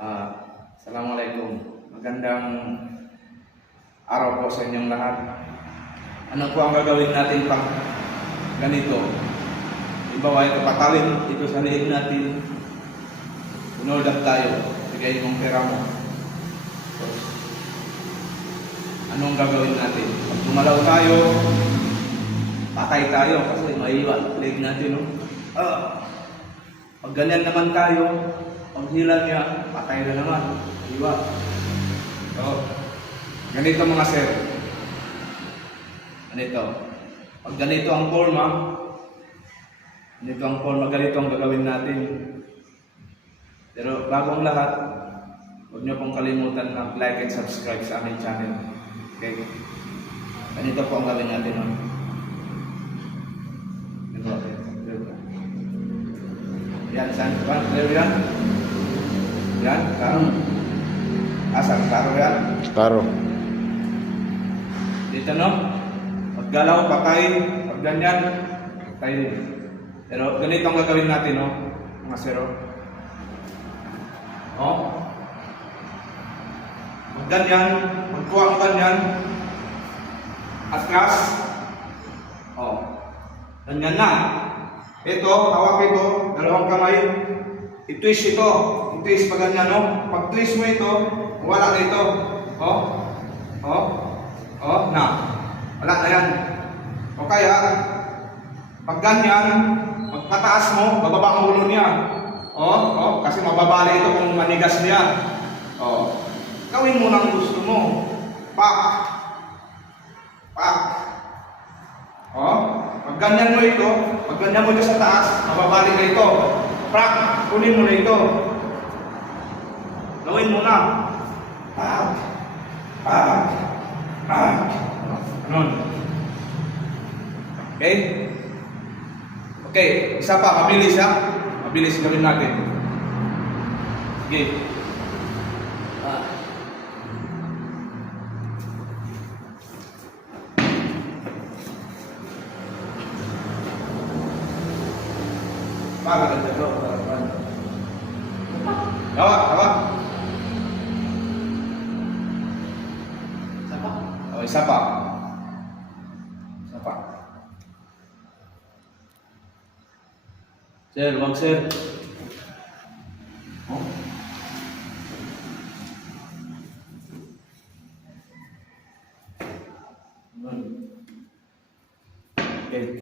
Ah, Assalamualaikum. Magandang araw po sa inyong lahat. Ano po ang gagawin natin pag ganito? Halimbawa, ito patalin ito sa liit natin. Punold up tayo. Bigay mong pera mo. So, anong gagawin natin? Pag gumalaw tayo, patay tayo kasi maiwan leg natin. No? Ah, pag ganyan naman tayo, pag hila niya, patay na naman. Iwa. So, ganito mga sir. Ganito. Pag ganito ang forma, ganito ang forma, ganito ang gagawin natin. Pero bago ang lahat, huwag niyo pong kalimutan na like and subscribe sa aming channel. Okay? Ganito po ang gawin natin. No? Ganito. Yan, saan ba? Clear yan? Yan, karo. Asan, karo yan? Karo. Dito no? Paggalaw, patay. Pag ganyan, patay din. Pero ganito ang gagawin natin, no? Mga zero. No? Pag ganyan, magkuha ang ganyan. Atras. Oh. Ganyan na. Ito, hawak ito, dalawang kamay. I-twist ito. I-twist pa ganyan, no? Pag twist mo ito, wala na ito. Oh. Oh. Oh, na. Wala na yan. O kaya, pag ganyan, pagkataas mo, bababa ang ulo niya. Oh, oh, kasi mababali ito kung manigas niya. Oh. Gawin mo ng gusto mo. Pak. Pak. Oh, pag ganyan mo ito, pag ganyan mo ito sa taas, mababalik na ito. Prak, kunin mo na ito. Gawin mo na. Pak. Pak. Pak. Ganun. Okay? Okay, isa pa, mabilis ha. Mabilis gawin natin. Sige. Ah. Para ka dito. Hawa, hawa. bersabar Sabar Sir, bang sir Oh. Okay.